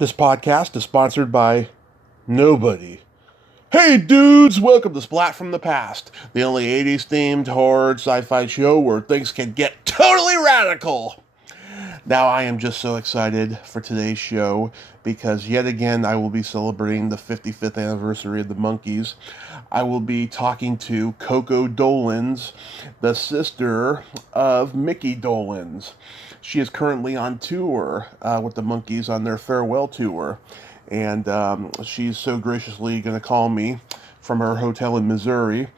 This podcast is sponsored by nobody. Hey dudes, welcome to Splat from the Past, the only 80s themed horror sci-fi show where things can get totally radical. Now I am just so excited for today's show because yet again I will be celebrating the 55th anniversary of the Monkees. I will be talking to Coco Dolenz, the sister of Micky Dolenz. She is currently on tour with the Monkees on their farewell tour. And she's so graciously going to call me from her hotel in Missouri.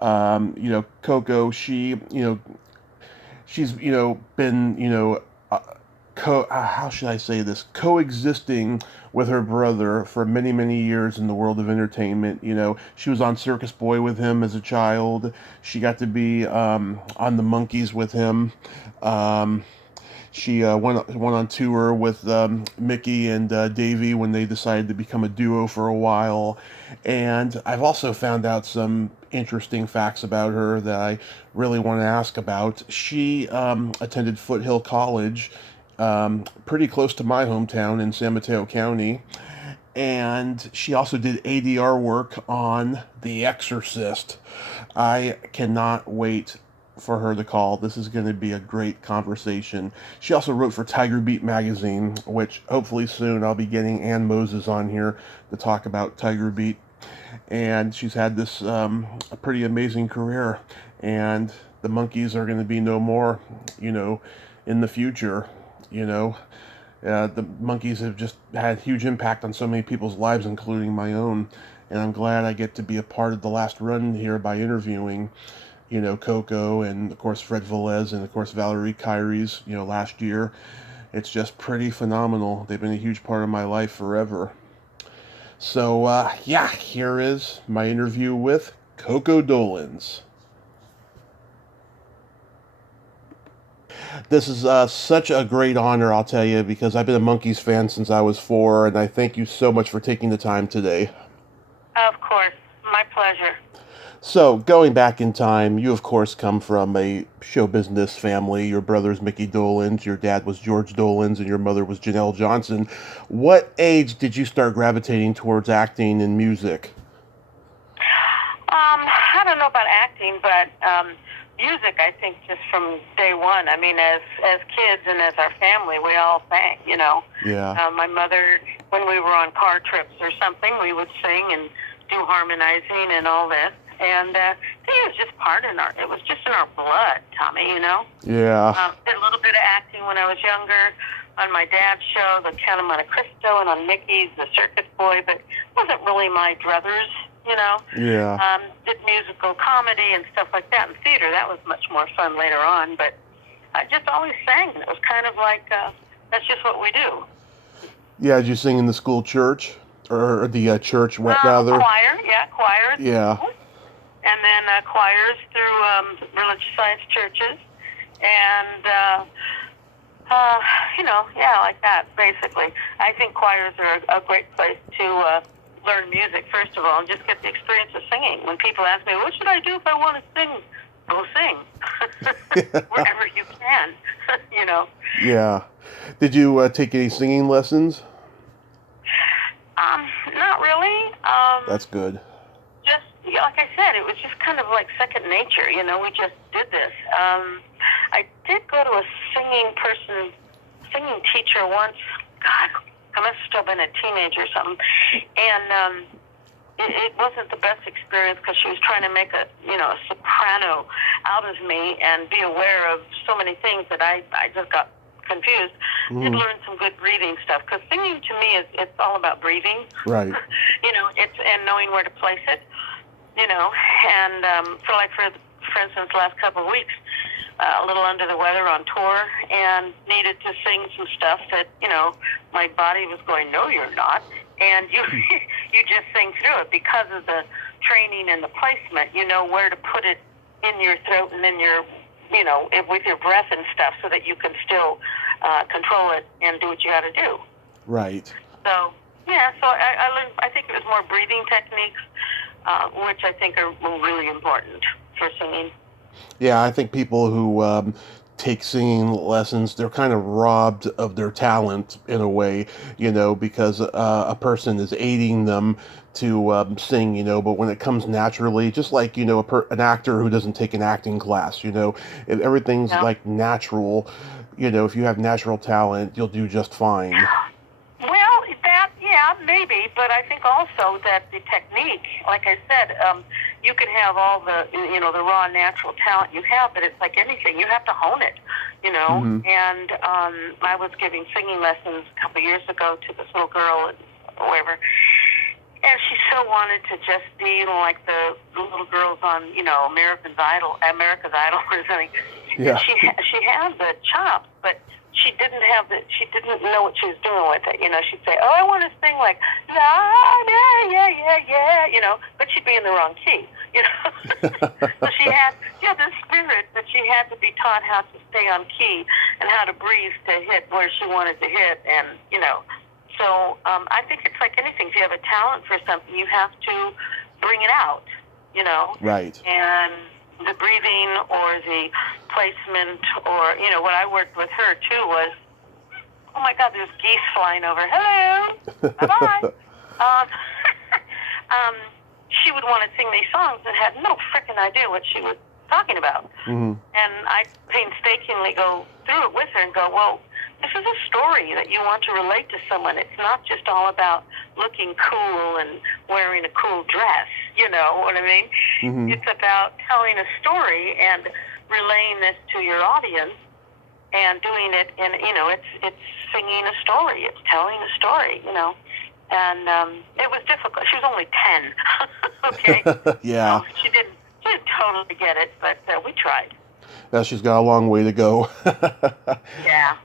Coco, she's, been, how should I say this? Coexisting with her brother for many, many years in the world of entertainment. She was on Circus Boy with him as a child. She got to be on the Monkees with him. She went on tour with Micky and Davey when they decided to become a duo for a while. And I've also found out some interesting facts about her that I really want to ask about. She attended Foothill College, pretty close to my hometown in San Mateo County. And she also did ADR work on The Exorcist. I cannot wait for her to call. This is going to be a great conversation. She also wrote for Tiger Beat magazine, which hopefully soon I'll be getting Ann Moses on here to talk about Tiger Beat. And she's had this a pretty amazing career. And the Monkees are going to be no more, in the future. The Monkees have just had huge impact on so many people's lives, including my own. And I'm glad I get to be a part of the last run here by interviewing Coco and, of course, Fred Velez and, of course, Valerie Kyries, last year. It's just pretty phenomenal. They've been a huge part of my life forever. So, here is my interview with Coco Dolenz. This is such a great honor, I'll tell you, because I've been a Monkees fan since I was 4, and I thank you so much for taking the time today. Of course. My pleasure. So, going back in time, you of course come from a show business family. Your brother's Micky Dolenz, your dad was George Dolenz, and your mother was Janelle Johnson. What age did you start gravitating towards acting and music? I don't know about acting, but music, I think, just from day one. I mean, as kids and as our family, we all sang, Yeah. My mother, when we were on car trips or something, we would sing and do harmonizing and all this. And I think it was just it was just in our blood, Tommy, Yeah. Did a little bit of acting when I was younger on my dad's show, The Count of Monte Cristo, and on Micky's, The Circus Boy, but it wasn't really my druthers, Yeah. Did musical comedy and stuff like that in theater. That was much more fun later on, but I just always sang. It was kind of like, that's just what we do. Yeah, did you sing in the school church? Or the church, rather? Choir, yeah, choirs. Yeah. And then choirs through religious science churches. And, like that, basically. I think choirs are a great place to learn music, first of all, and just get the experience of singing. When people ask me, what should I do if I want to sing? Go sing. Wherever you can, Yeah. Did you take any singing lessons? Not really. That's good. Just, like I said, it was just kind of like second nature, we just did this. I did go to a singing teacher once. God, I must have still been a teenager or something. And it wasn't the best experience because she was trying to make a soprano out of me and be aware of so many things that I just got confused. Did learn some good breathing stuff because singing to me it's all about breathing. Right. It's and knowing where to place it. And for instance, last couple of weeks, a little under the weather on tour and needed to sing some stuff that my body was going, no, you're not. And you you just sing through it because of the training and the placement. You know where to put it in your throat and in your with your breath and stuff, so that you can still control it and do what you got to do. Right. So I learned. I think it was more breathing techniques, which I think are really important for singing. Yeah, I think people who take singing lessons, they're kind of robbed of their talent in a way, because a person is aiding them to sing, but when it comes naturally, just like, an actor who doesn't take an acting class, if everything's Yeah. like natural, if you have natural talent, you'll do just fine. Well, yeah, maybe, but I think also that the technique, like I said, you can have all the, the raw natural talent you have, but it's like anything, you have to hone it, Mm-hmm. And I was giving singing lessons a couple of years ago to this little girl, or whatever, and she so wanted to just be, like the little girls on, America's Idol, or something. Yeah. And she had the chops, but she didn't know what she was doing with it. She'd say, "Oh, I want to sing like, yeah," but she'd be in the wrong key, So she had the spirit, but she had to be taught how to stay on key and how to breathe to hit where she wanted to hit, and So I think it's like anything. If you have a talent for something, you have to bring it out, Right. And the breathing or the placement or, what I worked with her too was, oh my God, there's geese flying over. Hello. Bye-bye. She would want to sing these songs and had no frickin' idea what she was talking about. Mm-hmm. And I painstakingly go through it with her and go, well, this is a story that you want to relate to someone. It's not just all about looking cool and wearing a cool dress, you know what I mean? Mm-hmm. It's about telling a story and relaying this to your audience and doing it in, it's singing a story. It's telling a story, And it was difficult. She was only 10, okay? Yeah. So she didn't totally get it, but we tried. Now she's got a long way to go. Yeah.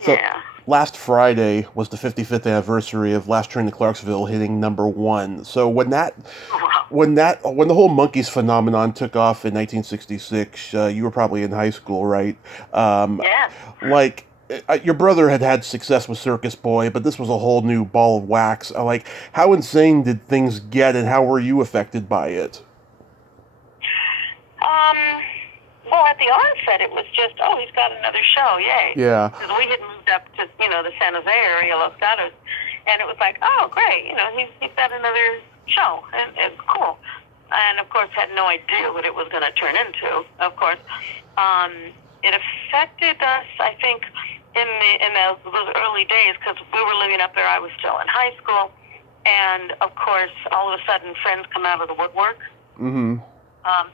So, Yeah. last Friday was the 55th anniversary of Last Train to Clarksville hitting #1. So when the whole Monkees phenomenon took off in 1966, you were probably in high school, right? Yeah. Like, your brother had success with Circus Boy, but this was a whole new ball of wax. Like, how insane did things get, and how were you affected by it? Well, at the onset, it was just, oh, he's got another show, yay. Yeah. Because we had moved up to, the San Jose area, Los Gatos, and it was like, oh, great, he's got another show, and it's cool. And, of course, had no idea what it was going to turn into, of course. It affected us, I think, in those early days, because we were living up there. I was still in high school, and, of course, all of a sudden, friends come out of the woodwork. Mm-hmm.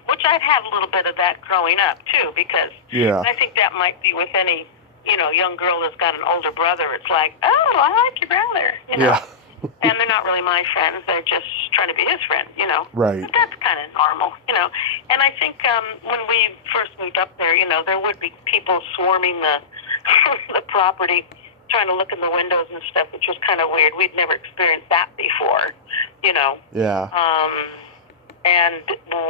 Which I've had a little bit of that growing up, too, because I think that might be with any, young girl that's got an older brother. It's like, oh, I like your brother, Yeah. And they're not really my friends. They're just trying to be his friend, Right. But that's kind of normal, And I think when we first moved up there, there would be people swarming the the property, trying to look in the windows and stuff, which was kind of weird. We'd never experienced that before, Yeah. And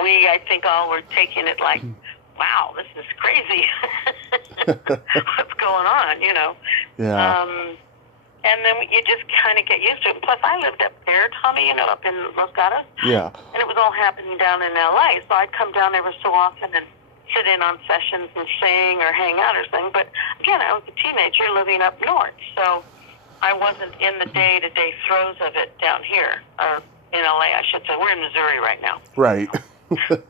we, I think, all were taking it like, wow, this is crazy. What's going on, Yeah. And then you just kind of get used to it. Plus, I lived up there, Tommy, up in Los Gatos. Yeah. And it was all happening down in L.A., so I'd come down every so often and sit in on sessions and sing or hang out or something. But, again, I was a teenager living up north, so I wasn't in the day-to-day throes of it down here. In LA, I should say. We're in Missouri right now. Right. Where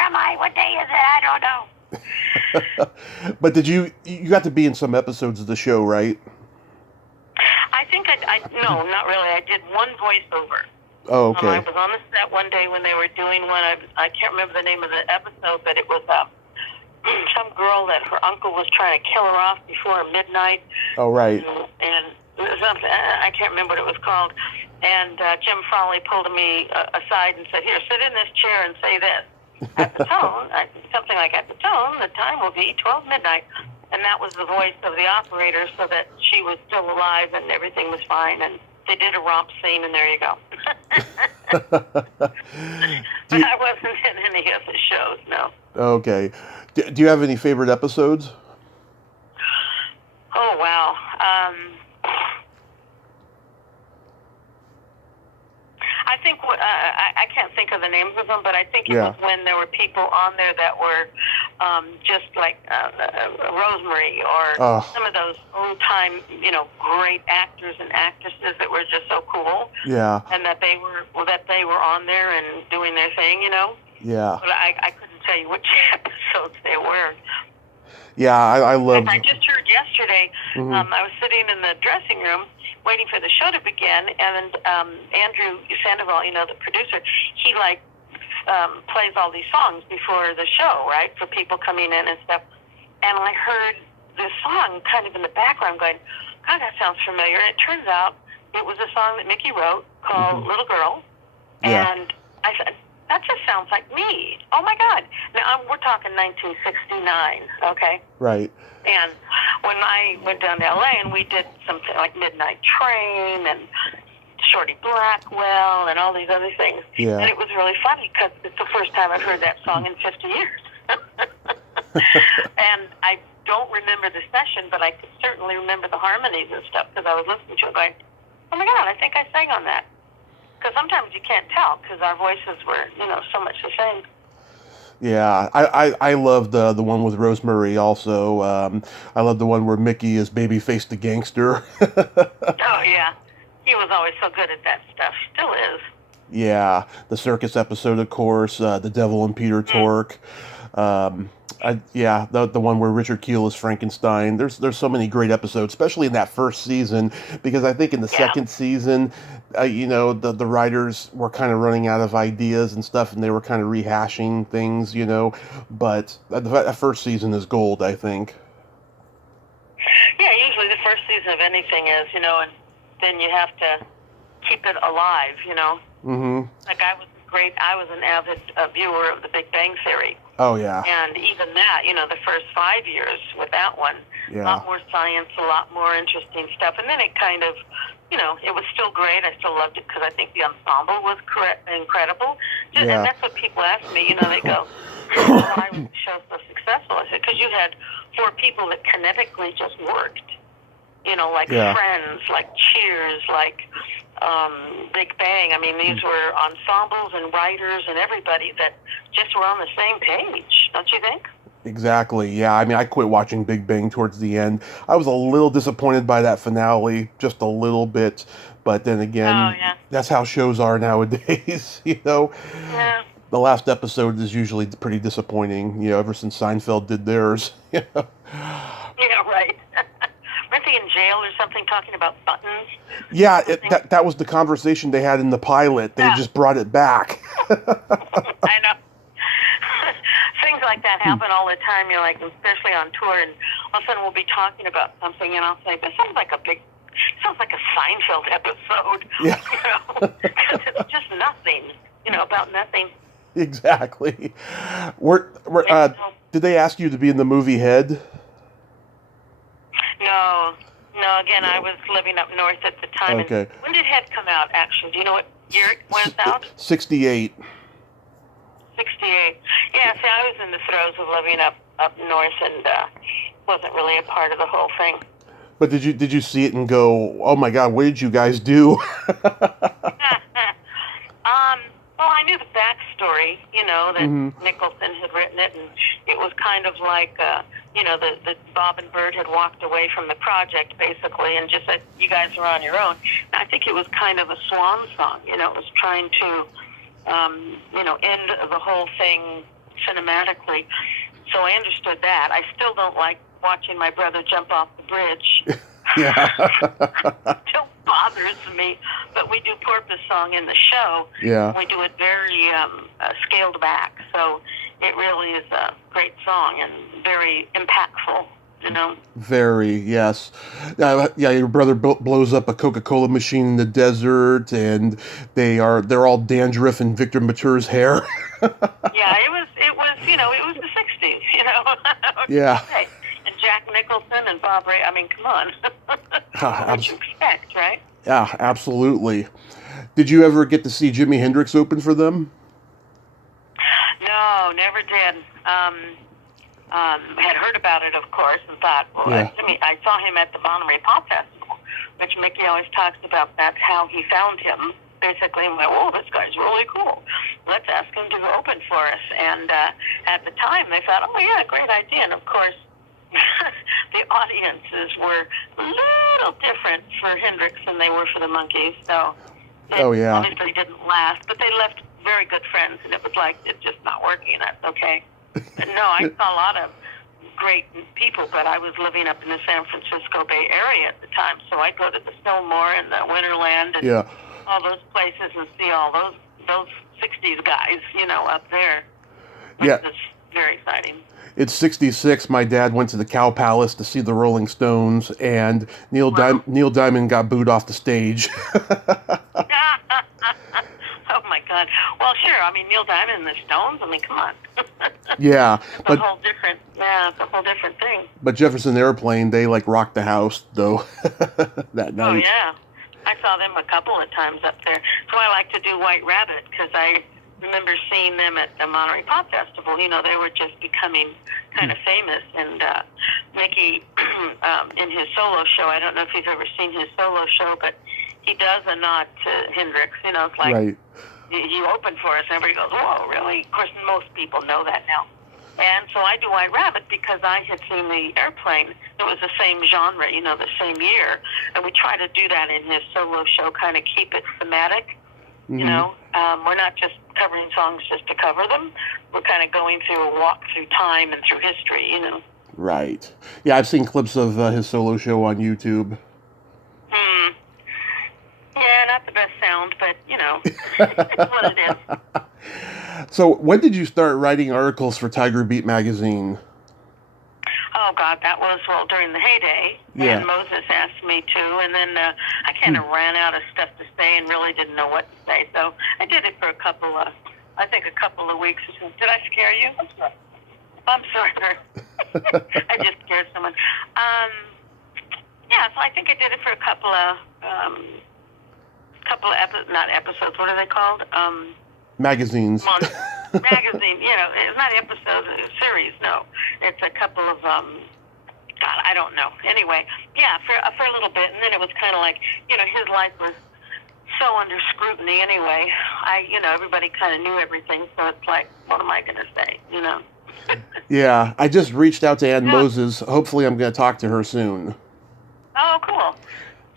am I? What day is it? I don't know. But you got to be in some episodes of the show, right? I think no, not really. I did one voiceover. Oh, okay. I was on the set one day when they were doing one. I can't remember the name of the episode, but it was some girl that her uncle was trying to kill her off before midnight. Oh, right. And something, I can't remember what it was called. And Jim Frawley pulled me aside and said, here, sit in this chair and say this. At the tone, something like, at the tone, the time will be 12 midnight. And that was the voice of the operator, so that she was still alive and everything was fine. And they did a romp scene, and there you go. But I wasn't in any of the shows, no. Okay. Do you have any favorite episodes? Oh, wow. I think I can't think of the names of them, but I think it Yeah. was when there were people on there that were just like Rosemary or some of those old-time, great actors and actresses that were just so cool. Yeah. And that they were on there and doing their thing, Yeah. But I couldn't tell you which episodes they were. Yeah, I love. I just heard yesterday. Mm-hmm. I was sitting in the dressing room waiting for the show to begin, and Andrew Sandoval, the producer, he plays all these songs before the show, right, for people coming in and stuff. And I heard this song kind of in the background going, God, that sounds familiar. And it turns out it was a song that Mickey wrote called Little Girl. Yeah. And I said, that just sounds like me. Oh, my God. Now, we're talking 1969, okay? Right. And when I went down to L.A. and we did something like Midnight Train and Shorty Blackwell and all these other things, Yeah. and it was really funny because it's the first time I'd heard that song in 50 years. And I don't remember the session, but I could certainly remember the harmonies and stuff because I was listening to it going, oh, my God, I think I sang on that. Because sometimes you can't tell because our voices were, so much the same. Yeah, I love the one with Rosemary also. I love the one where Mickey is baby-faced the gangster. Oh, yeah. He was always so good at that stuff. Still is. Yeah, the circus episode, of course, The Devil and Peter Tork. The one where Richard Kiel is Frankenstein. There's so many great episodes, especially in that first season, because I think in the second season, the writers were kind of running out of ideas and stuff, and they were kind of rehashing things, But that first season is gold, I think. Yeah, usually the first season of anything is, and then you have to keep it alive, Mm-hmm. Like I was an avid viewer of The Big Bang Theory. Oh, yeah. And even that, the first 5 years with that one, a lot more science, a lot more interesting stuff. And then it kind of, it was still great. I still loved it because I think the ensemble was incredible. And that's what people ask me, they go, why was the show so successful? I said, because you had 4 people that kinetically just worked. Like Friends, like Cheers, like Big Bang. I mean, these were ensembles and writers and everybody that just were on the same page, don't you think? Exactly, yeah. I mean, I quit watching Big Bang towards the end. I was a little disappointed by that finale, just a little bit. But then again, that's how shows are nowadays, Yeah. The last episode is usually pretty disappointing, ever since Seinfeld did theirs. Yeah, right. Weren't they in jail or something talking about buttons? Yeah, that was the conversation they had in the pilot. They just brought it back. I know. Things like that happen all the time. You're like, especially on tour, and all of a sudden we'll be talking about something, and I'll say, "This sounds like a Seinfeld episode." Yeah. Because it's just nothing. About nothing. Exactly. Did they ask you to be in the movie Head? No. Again, I was living up north at the time. Okay. And when did Head come out? Actually, do you know what year it went out? 68. 68. Yeah, see, I was in the throes of living up north and wasn't really a part of the whole thing. But did you see it and go, oh my God, what did you guys do? Well, I knew the backstory, that Nicholson had written it, and it was kind of like, that Bob and Bird had walked away from the project, basically, and just said, you guys are on your own. And I think it was kind of a swan song, it was trying to, end the whole thing cinematically. So I understood that. I still don't like watching my brother jump off the bridge. Yeah. Still bothers me. But we do Porpoise Song in the show. Yeah. We do it very scaled back. So it really is a great song and very impactful. Very, yes. Your brother blows up a Coca-Cola machine in the desert, and they're all dandruff in Victor Mature's hair. Yeah, it was it was the 60s, Yeah. And Jack Nicholson and Bob Ray, I mean, come on. What you expect, right? Yeah, absolutely. Did you ever get to see Jimi Hendrix open for them? No, never did. Had heard about it, of course, and thought, well, I saw him at the Monterey Pop Festival, which Mickey always talks about. That's how he found him, basically I'm like, oh, this guy's really cool. Let's ask him to open for us. And at the time, they thought, oh, yeah, great idea. And, of course, the audiences were a little different for Hendrix than they were for the Monkees. So it obviously didn't last. But they left very good friends, and it was like, it's just not working. That's okay. But no, I saw a lot of great people, but I was living up in the San Francisco Bay Area at the time, so I'd go to the Fillmore and the Winterland and all those places and see all those 60s guys, up there. Which was very exciting. It's 66. My dad went to the Cow Palace to see the Rolling Stones, and Neil Diamond got booed off the stage. Oh, my God. Well, sure. I mean, Neil Diamond and the Stones, I mean, come on. Yeah. It's a whole different thing. But Jefferson Airplane, they, rocked the house, though, that night. Oh, yeah. I saw them a couple of times up there. So I like to do White Rabbit, because I remember seeing them at the Monterey Pop Festival. They were just becoming kind of famous. And Micky, in his solo show, I don't know if you've ever seen his solo show, but he does a nod to Hendrix. It's like... Right. He opened for us, and everybody goes, whoa, really? Of course, most people know that now. And so I do White Rabbit because I had seen the Airplane. It was the same genre, the same year. And we try to do that in his solo show, kind of keep it thematic. Mm-hmm. We're not just covering songs just to cover them. We're kind of going through a walk through time and through history, Right. Yeah, I've seen clips of his solo show on YouTube. Yeah, not the best sound, but, it's what it is. So, when did you start writing articles for Tiger Beat magazine? Oh, God, that was, during the heyday. Yeah. And Moses asked me to, and then I kind of ran out of stuff to say and really didn't know what to say. So I did it for a couple of weeks. Did I scare you? I'm sorry. I just scared someone. So I think I did it for a couple of not episodes, what are they called? Magazines. Magazine, it's not episodes, it's a series, no. It's a couple of, God, I don't know. Anyway, for a little bit, and then it was kind of like, his life was so under scrutiny anyway. Everybody kind of knew everything, so it's like, what am I going to say, Yeah, I just reached out to Ann Moses. Hopefully I'm going to talk to her soon. Oh, cool.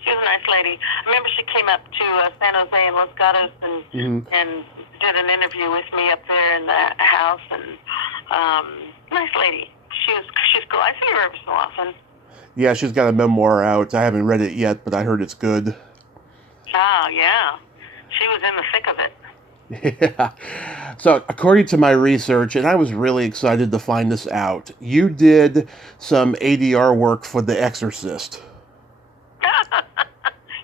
She was a nice lady. I remember she came up to San Jose and Los Gatos and did an interview with me up there in the house, and nice lady. She's cool. I see her every so often. Yeah, she's got a memoir out. I haven't read it yet, but I heard it's good. Oh, yeah. She was in the thick of it. Yeah. So, according to my research, and I was really excited to find this out, you did some ADR work for The Exorcist.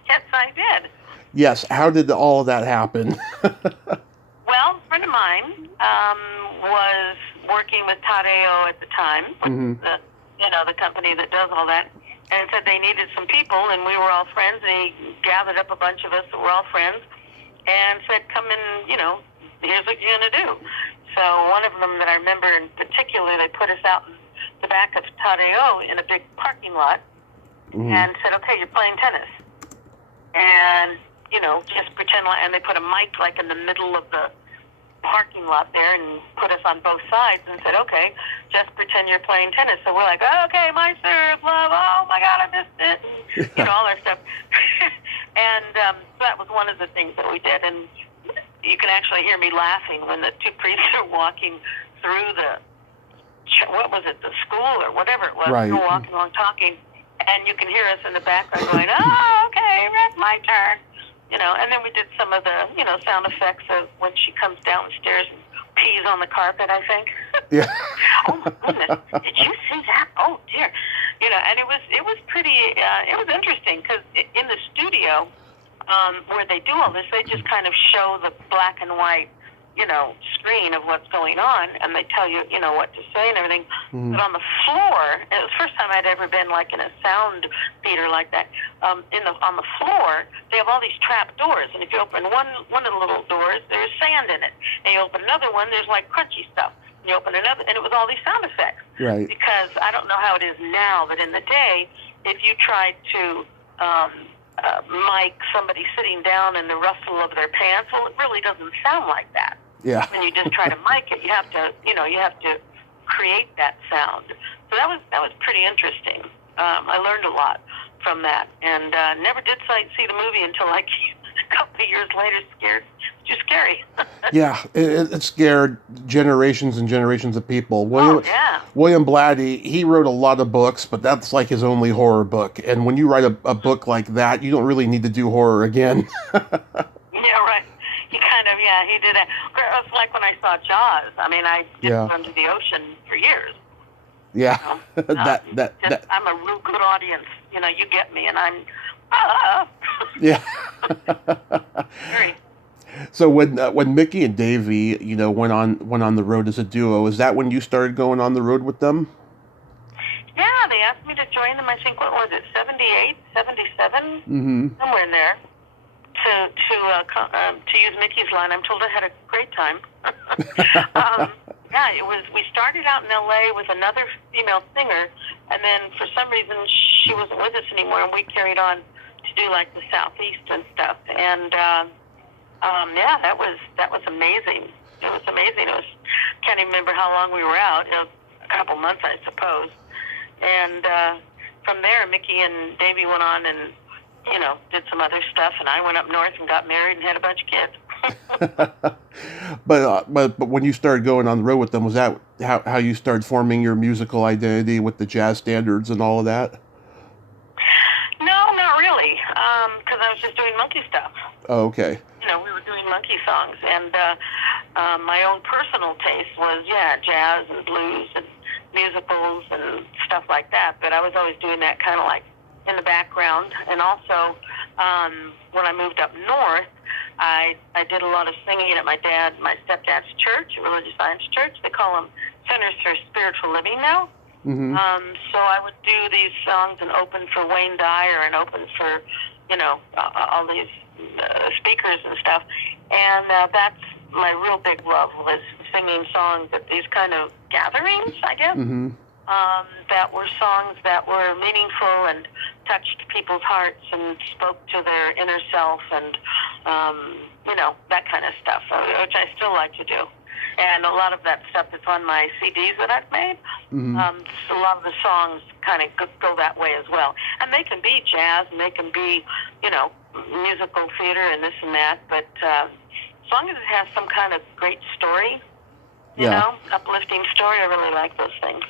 Yes, I did. Yes. How did all of that happen? Well, a friend of mine was working with Tadeo at the time, the company that does all that, and said they needed some people, and we were all friends, and he gathered up a bunch of us that were all friends, and said, come in, here's what you're going to do. So one of them that I remember in particular, they put us out in the back of Tadeo in a big parking lot, and said, okay, you're playing tennis. And, just pretend like, and they put a mic in the middle of the parking lot there and put us on both sides and said, okay, just pretend you're playing tennis. So we're like, okay, my serve, love, oh my God, I missed it. And, all that stuff. And so that was one of the things that we did. And you can actually hear me laughing when the two priests are walking through the school or whatever it was. Right. We're walking along talking. And you can hear us in the background going, oh, okay, that's my turn. And then we did some of the, sound effects of when she comes downstairs and pees on the carpet, I think. Yeah. Oh, my goodness. Did you see that? Oh, dear. And it was pretty, it was interesting because in the studio where they do all this, they just kind of show the black and white, screen of what's going on, and they tell you, what to say and everything. But on the floor, it was the first time I'd ever been in a sound theater like that. On the floor, they have all these trap doors, and if you open one of the little doors, there's sand in it, and you open another one, there's crunchy stuff. And you open another, and it was all these sound effects. Right. Because I don't know how it is now, but in the day, if you tried to mic somebody sitting down and the rustle of their pants. Well, it really doesn't sound like that. Yeah. When you just try to mic it, you have to create that sound. So that was pretty interesting. I learned a lot from that, and never did see the movie until like a couple of years later. Just scary. Yeah, it scared generations and generations of people. Yeah. William Blatty, he wrote a lot of books, but that's like his only horror book. And when you write a book like that, you don't really need to do horror again. Yeah, right. He did it. It was like when I saw Jaws. I mean, I didn't run to the ocean for years. Yeah, you know? I'm a real good audience. You know, you get me, and I'm. Yeah. Very. So when Micky and Davey, went on the road as a duo, is that when you started going on the road with them? Yeah, they asked me to join them. I think what was it, 78, 77, somewhere in there, to use Micky's line. I'm told I had a great time. Yeah, it was. We started out in L.A. with another female singer, and then for some reason she wasn't with us anymore, and we carried on to do like the Southeast and stuff. And yeah, that was amazing. It was amazing. Can't even remember how long we were out. It was a couple months, I suppose. And from there, Micky and Davey went on and did some other stuff, and I went up north and got married and had a bunch of kids. But when you started going on the road with them, was that how you started forming your musical identity with the jazz standards and all of that? No, not really, because I was just doing monkey stuff. Oh, okay. We were doing monkey songs, and my own personal taste was jazz and blues and musicals and stuff like that. But I was always doing that kind of like in the background. And also, when I moved up north, I did a lot of singing at my stepdad's church, a religious science church. They call them Centers for Spiritual Living now. Mm-hmm. So I would do these songs and open for Wayne Dyer and open for, all these speakers and stuff. And that's my real big love, was singing songs at these kind of gatherings, I guess. Mm-hmm. That were songs that were meaningful and touched people's hearts and spoke to their inner self and, that kind of stuff, which I still like to do. And a lot of that stuff that's on my CDs that I've made, a lot of the songs kind of go that way as well. And they can be jazz, and they can be, musical theater and this and that, but as long as it has some kind of great story, uplifting story, I really like those things.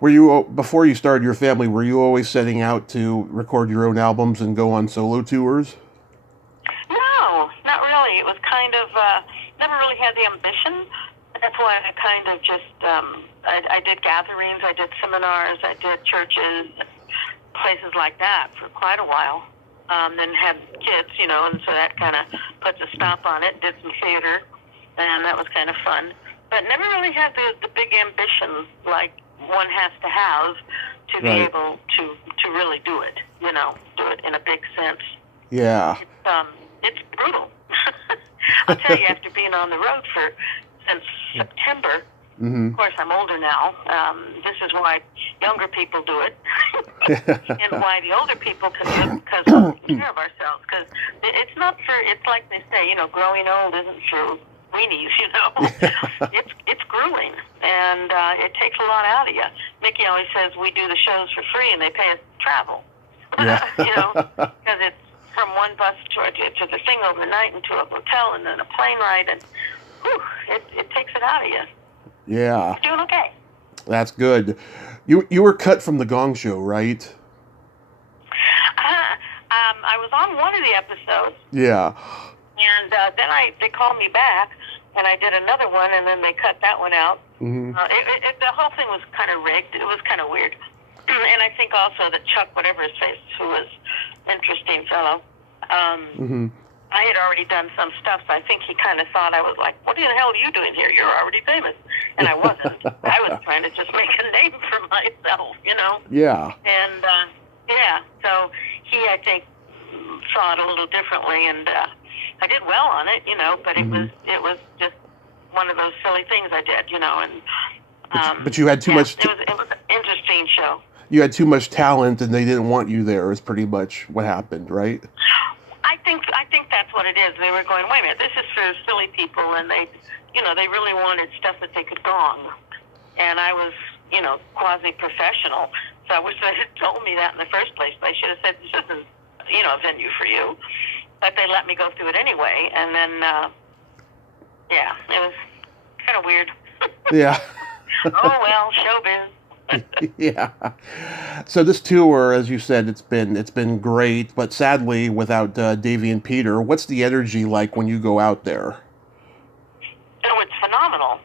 Were you, before you started your family, were you always setting out to record your own albums and go on solo tours? No, not really. It was kind of, never really had the ambition. That's why I kind of just, I did gatherings, I did seminars, I did churches, places like that for quite a while. Then had kids, and so that kind of puts a stop on it. Did some theater, and that was kind of fun. But never really had the big ambition like one has to have to be able to really do it, do it in a big sense. Yeah. It's brutal. I'll tell you, after being on the road since September, of course I'm older now, this is why younger people do it, and why the older people can do it, because we take care of ourselves, because it's not for, it's like they say, growing old isn't for weenies, it's grueling, and it takes a lot out of you. Micky always says we do the shows for free and they pay us to travel. Yeah. Because it's from one bus to the thing overnight and to a hotel and then a plane ride, and it takes it out of you. Yeah. You're doing okay. That's good. You were cut from the Gong Show, right? I was on one of the episodes. Yeah. And then they called me back, and I did another one, and then they cut that one out. Mm-hmm. The whole thing was kind of rigged. It was kind of weird. And I think also that Chuck, whatever his face, who was an interesting fellow, I had already done some stuff, so I think he kind of thought I was like, what the hell are you doing here? You're already famous. And I wasn't. I was trying to just make a name for myself, Yeah. And, so he, I think, saw it a little differently, and I did well on it, but it was just one of those silly things I did, and... But you had too much... It was an interesting show. you had too much talent and they didn't want you there. Is pretty much what happened, right? I think that's what it is. They were going, wait a minute, this is for silly people, and they, they really wanted stuff that they could gong, and I was, quasi-professional. So I wish they had told me that in the first place. They should have said, this isn't, a venue for you. But they let me go through it anyway, and then, yeah, it was kind of weird. Yeah. Oh well, showbiz. Yeah. So this tour, as you said, it's been great, but sadly without Davey and Peter. What's the energy like when you go out there? Oh, it's phenomenal.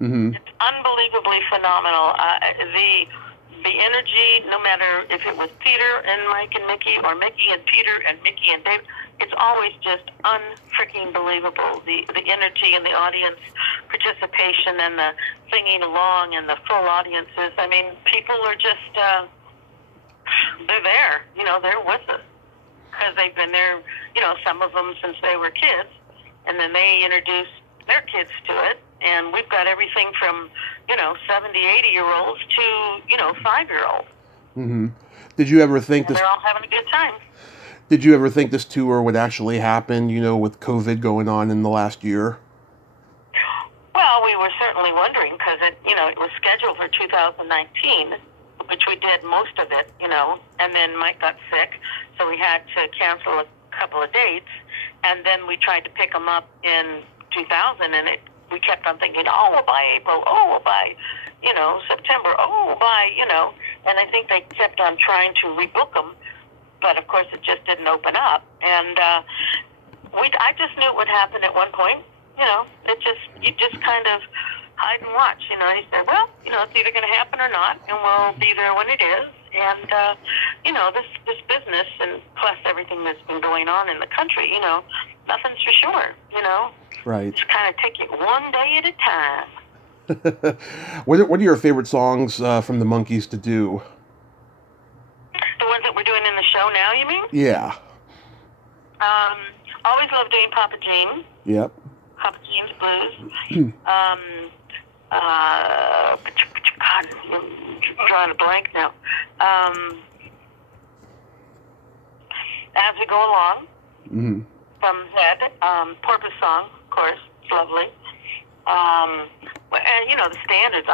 Mm-hmm. It's unbelievably phenomenal. The energy, no matter if it was Peter and Mike and Mickey, or Mickey and Peter and Mickey and Dave, it's always just unfreaking believable. The energy and the audience participation and the singing along and the full audiences. I mean, people are just, they're there. They're with us. Because they've been there, some of them since they were kids. And then they introduce their kids to it. And we've got everything from, 70, 80-year-olds to, 5-year-olds. Mm-hmm. Did you ever think and this? They're all having a good time. Did you ever think this tour would actually happen? With COVID going on in the last year. Well, we were certainly wondering because it was scheduled for 2019, which we did most of it, and then Mike got sick, so we had to cancel a couple of dates, and then we tried to pick him up in 2000, and we kept on thinking, oh, we'll buy April, oh, we'll buy, September, oh, we'll buy, and I think they kept on trying to rebook them, but of course it just didn't open up, and I just knew it would happen at one point. You just kind of hide and watch. He said, well, it's either going to happen or not, and we'll be there when it is. And this business, and plus everything that's been going on in the country, nothing's for sure. Right. Just kind of take it one day at a time. What are your favorite songs from the Monkees to do? The ones that we're doing in the show now, you mean? Yeah. Always love doing Papa Jean. Yep. Papa Jean's Blues. God, I'm drawing a blank now. As We Go Along. Mm-hmm. From Zed. Porpoise Song, of course. It's lovely. And, the standards.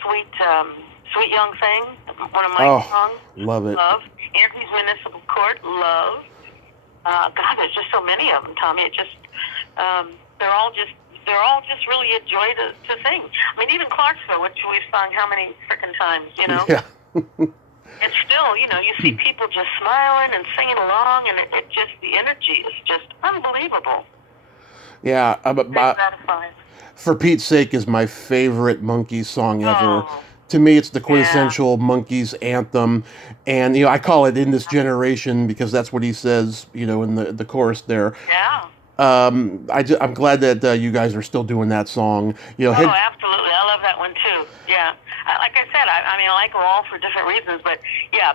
Sweet Young Thing. One of my songs. Love it. Love. Anthony's Municipal Court. Love. God, there's just so many of them, Tommy. It just, they're all just really a joy to sing. I mean, even Clarksville, which we've sung how many frickin' times, Yeah. It's still, you see people just smiling and singing along, and it just, the energy is just unbelievable. Yeah. Gratifying. For Pete's Sake is my favorite Monkees song ever. Oh. To me, it's the quintessential Monkees anthem, and I call it "In This Generation" because that's what he says, in the chorus there. Yeah. I'm glad that you guys are still doing that song. Absolutely, I love that one too. Yeah, like I said, I like them all for different reasons, but yeah,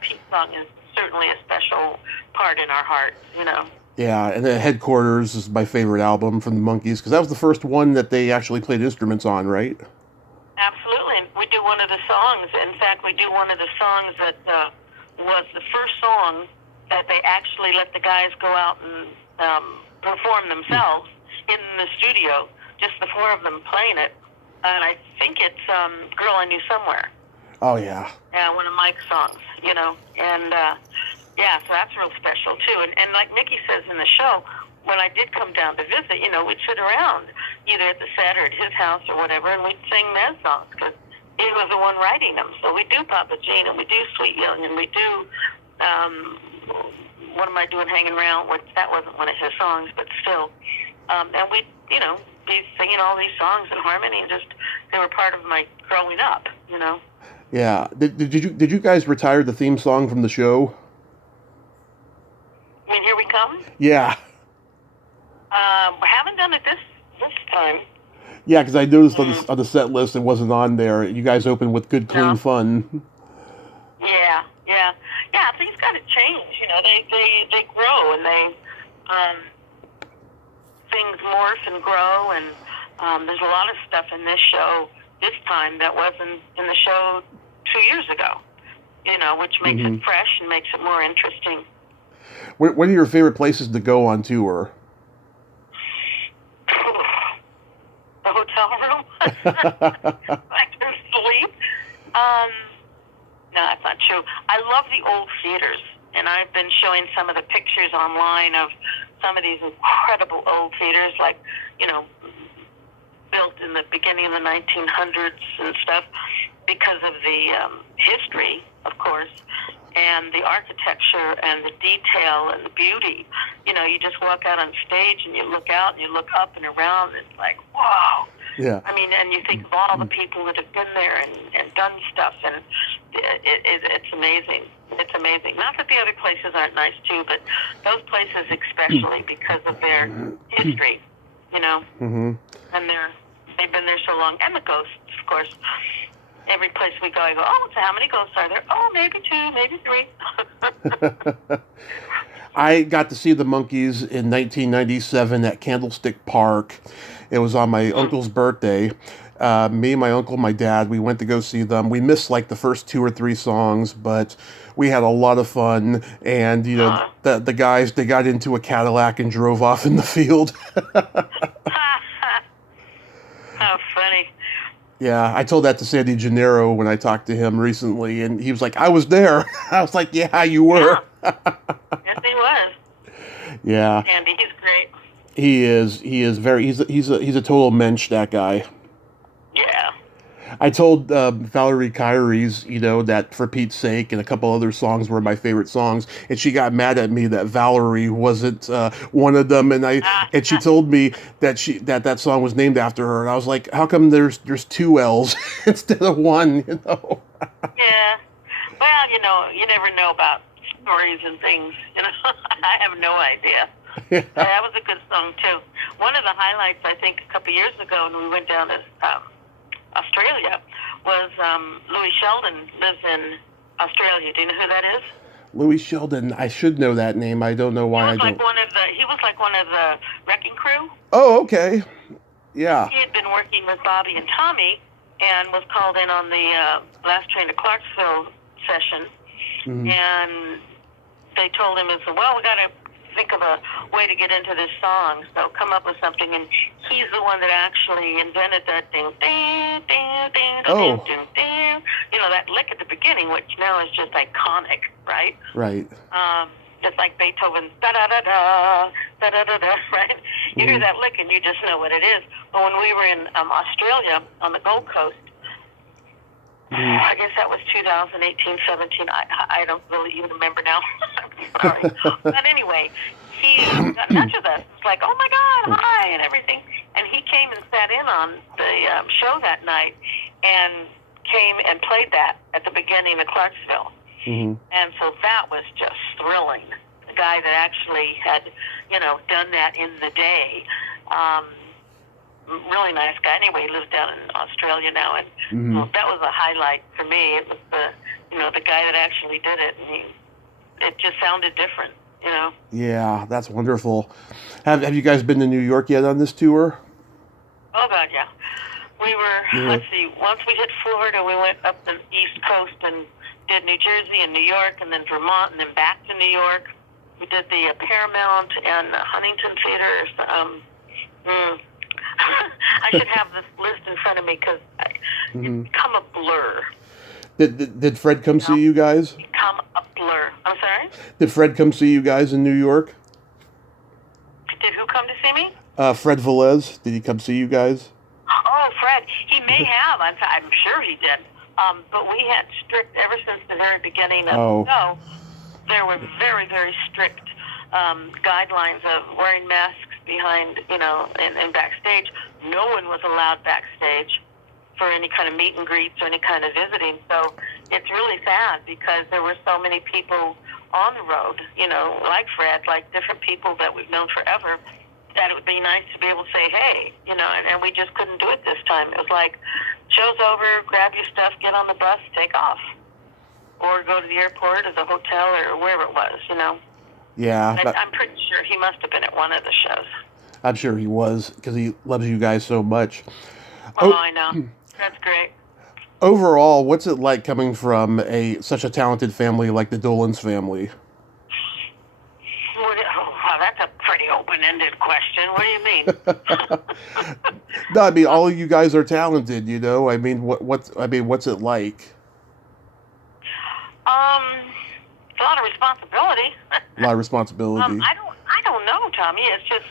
Pete's song is certainly a special part in our hearts. Yeah, and the Headquarters is my favorite album from the Monkees because that was the first one that they actually played instruments on, right? Absolutely. And we do one of the songs. In fact, we do one of the songs that was the first song that they actually let the guys go out and perform themselves in the studio, just the four of them playing it. And I think it's Girl I Knew Somewhere. Oh, yeah. Yeah, one of Mike's songs, And, so that's real special, too. And like Mickey says in the show, when I did come down to visit, we'd sit around either at the set or at his house or whatever, and we'd sing their songs because he was the one writing them. So we do Papa Jean, and we do Sweet Young, and we do What Am I Doing Hanging Around? That wasn't one of his songs, but still. And we'd, be singing all these songs in harmony, and just they were part of my growing up, Yeah. Did you guys retire the theme song from the show? I mean, Here We Come? Yeah. We haven't done it this time. Yeah, because I noticed on the set list it wasn't on there. You guys opened with Good Clean Fun. Yeah. Things got to change. They grow and they things morph and grow, and there's a lot of stuff in this show this time that wasn't in the show 2 years ago, which makes it fresh and makes it more interesting. What are your favorite places to go on tour? The hotel room. I can sleep. No, that's not true. I love the old theaters, and I've been showing some of the pictures online of some of these incredible old theaters, like, built in the beginning of the 1900s and stuff, because of the history, of course, and the architecture and the detail and the beauty. You just walk out on stage and you look out and you look up and around, and it's like, wow. Yeah. I mean, and you think of all the people that have been there and done stuff, and it's amazing. It's amazing. Not that the other places aren't nice too, but those places especially because of their history, and they've been there so long. And the ghosts, of course. Every place we go, I go, oh, so how many ghosts are there? Oh, maybe 2, maybe 3. I got to see the Monkees in 1997 at Candlestick Park. It was on my uncle's birthday. Me, my uncle, my dad, we went to go see them. We missed like the first 2 or 3 songs, but we had a lot of fun. And, the guys, they got into a Cadillac and drove off in the field. How funny. Yeah, I told that to Sandy Gennaro when I talked to him recently, and he was like, I was there. I was like, yeah, you were. Yeah. Yes, he was. Yeah. Andy, he's great. He is he's a total mensch, that guy. Yeah. I told Valerie Kyries, that For Pete's Sake and a couple other songs were my favorite songs, and she got mad at me that Valerie wasn't one of them, and she told me that that song was named after her, and I was like, how come there's 2 L's instead of 1? Yeah. Well, you never know about stories and things. I have no idea. Yeah. That was a good song too. One of the highlights, I think, a couple years ago when we went down to Australia was Louis Sheldon lives in Australia. Do you know who that is? Louis Sheldon. I should know that name. I don't know why I don't. He was like one of the wrecking crew. Oh, okay. Yeah. He had been working with Bobby and Tommy and was called in on the Last Train to Clarksville session. Mm-hmm. And they told him, well, we got to think of a way to get into this song, so come up with something. And he's the one that actually invented that ding, ding, ding, ding, ding, ding, ding. That lick at the beginning, which now is just iconic, right? Right. Just like Beethoven's da-da-da-da, da-da-da-da, right? You hear that lick and you just know what it is. But when we were in Australia on the Gold Coast, I guess that was 2018, 17. I don't really even remember now. Sorry. But anyway, he got in touch with us. It's like, oh my God, hi, and everything. And he came and sat in on the show that night and came and played that at the beginning of Clarksville. Mm-hmm. And so that was just thrilling. The guy that actually had, done that in the day. Really nice guy. Anyway, he lives down in Australia now, and that was a highlight for me. It was the guy that actually did it, and it just sounded different, Yeah, that's wonderful. Have you guys been to New York yet on this tour? Oh God, yeah. We were. Let's see. Once we hit Florida, we went up the East Coast and did New Jersey and New York, and then Vermont, and then back to New York. We did the Paramount and Huntington Theater. I should have this list in front of me because it's become a blur. Did Fred come see you guys? Become a blur. I'm sorry? Did Fred come see you guys in New York? Did who come to see me? Fred Velez. Did he come see you guys? Oh, Fred. He may have. I'm sure he did. But we had strict, ever since the very beginning of the show, there were very, very strict guidelines of wearing masks behind, and backstage. No one was allowed backstage for any kind of meet and greets or any kind of visiting. So it's really sad because there were so many people on the road, like Fred, like different people that we've known forever, that it would be nice to be able to say, hey, and we just couldn't do it this time. It was like, show's over, grab your stuff, get on the bus, take off. Or go to the airport or the hotel or wherever it was, Yeah. I'm pretty sure he must have been at one of the shows. I'm sure he was, because he loves you guys so much. Oh, I know. That's great. overall, what's it like coming from such a talented family like the Dolenz family? Well, that's a pretty open-ended question. What do you mean? No, I mean all of you guys are talented. You know, I mean, what's it like? It's a lot of responsibility. A lot of responsibility. I don't know, Tommy. It's just,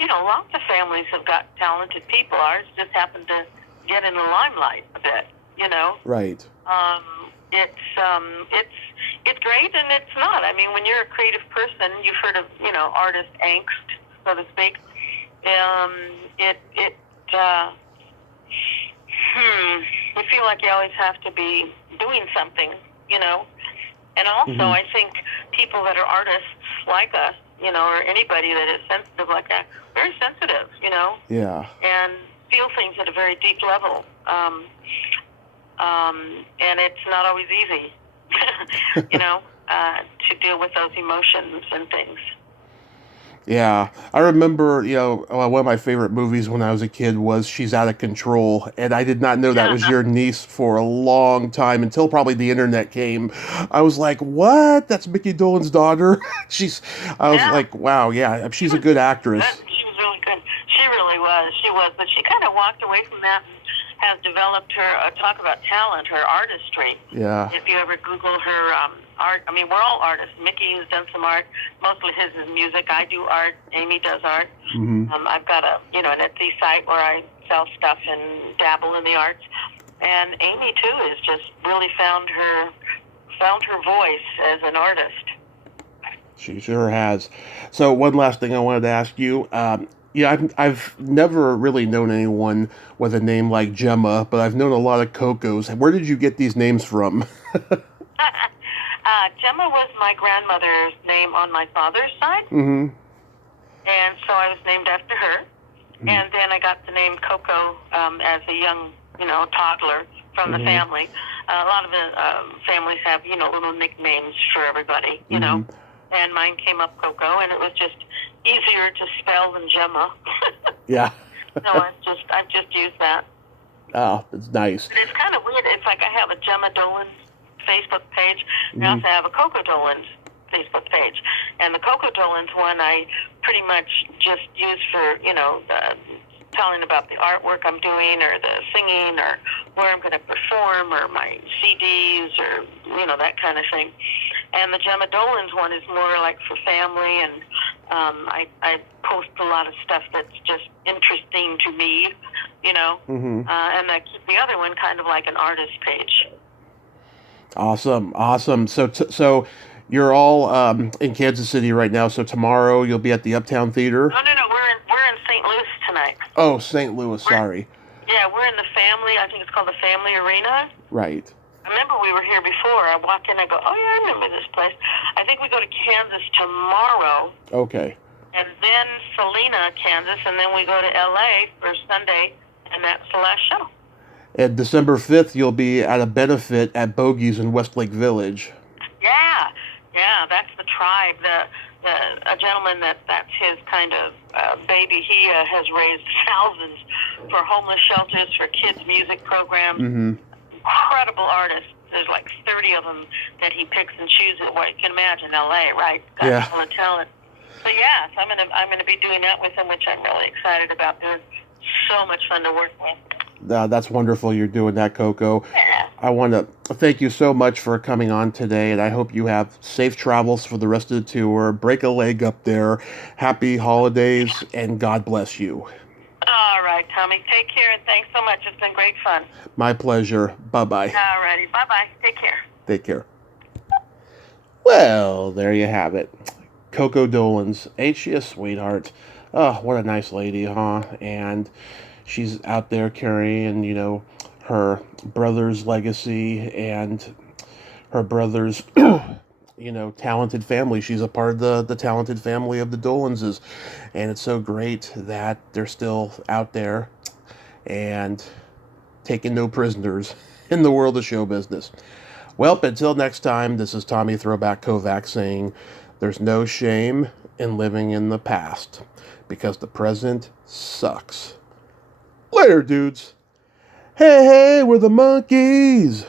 lots of families have got talented people. Ours just happened to get in the limelight a bit. Right. It's great and it's not. I mean, when you're a creative person, you've heard of artist angst, so to speak. You feel like you always have to be doing something, And also, I think people that are artists like us, or anybody that is sensitive like that, very sensitive, Yeah. and feel things at a very deep level. And it's not always easy, to deal with those emotions and things. Yeah, I remember, one of my favorite movies when I was a kid was She's Out of Control, and I did not know that was your niece for a long time until probably the internet came. I was like, what? That's Micky Dolenz' daughter? I was like, wow, yeah, she's a good actress. She was really good. She really was. She was, but she kind of walked away from that and has developed her, talk about talent, her artistry. Yeah. If you ever Google her art, I mean, we're all artists. Micky has done some art. Mostly his is music. I do art. Amy does art. Mm-hmm. I've got an Etsy site where I sell stuff and dabble in the arts. And Amy, too, has just really found her voice as an artist. She sure has. So one last thing I wanted to ask you. I've never really known anyone with a name like Gemma, but I've known a lot of Cocos. Where did you get these names from? Gemma was my grandmother's name on my father's side. Mm-hmm. And so I was named after her. Mm-hmm. And then I got the name Coco as a young, toddler from the family. A lot of the families have, little nicknames for everybody, you know. And mine came up Coco, and it was just easier to spell than Gemma. Yeah. So I've just used that. Oh, it's nice. And it's kind of weird. It's like I have a Gemma Dolenz Facebook page. I also have a Coco Dolenz Facebook page. And the Coco Dolenz one I pretty much just use for, telling about the artwork I'm doing or the singing or where I'm going to perform or my CDs or, that kind of thing. And the Gemma Dolenz one is more like for family, and I post a lot of stuff that's just interesting to me, and I keep the other one kind of like an artist page. Awesome. So you're all in Kansas City right now. So tomorrow you'll be at the Uptown Theater. No, we're in St. Louis tonight. Oh, St. Louis. Sorry. Yeah, we're in the family. I think it's called the Family Arena. Right. I remember we were here before. I walk in, I go, oh yeah, I remember this place. I think we go to Kansas tomorrow. Okay. And then Salina, Kansas, and then we go to LA for Sunday, and that's the last show. And December 5th, you'll be at a benefit at Bogey's in Westlake Village. Yeah, that's the tribe. A gentleman that's his kind of baby. He has raised thousands for homeless shelters, for kids' music programs. Mm-hmm. Incredible artists. There's like 30 of them that he picks and chooses. Well, you can imagine LA, right? Got people and talent. So yeah, so I'm gonna be doing that with him, which I'm really excited about. They're so much fun to work with. That's wonderful you're doing that, Coco. Yeah. I want to thank you so much for coming on today, and I hope you have safe travels for the rest of the tour. Break a leg up there. Happy holidays, and God bless you. All right, Tommy. Take care, and thanks so much. It's been great fun. My pleasure. Bye-bye. All righty. Bye-bye. Take care. Take care. Well, there you have it. Coco Dolenz. Ain't she a sweetheart? Oh, what a nice lady, huh? And she's out there carrying, her brother's legacy and her brother's, talented family. She's a part of the talented family of the Dolenzes. And it's so great that they're still out there and taking no prisoners in the world of show business. Well, until next time, this is Tommy Throwback Kovac saying there's no shame in living in the past because the present sucks. Later, dudes. Hey, hey, we're the Monkees!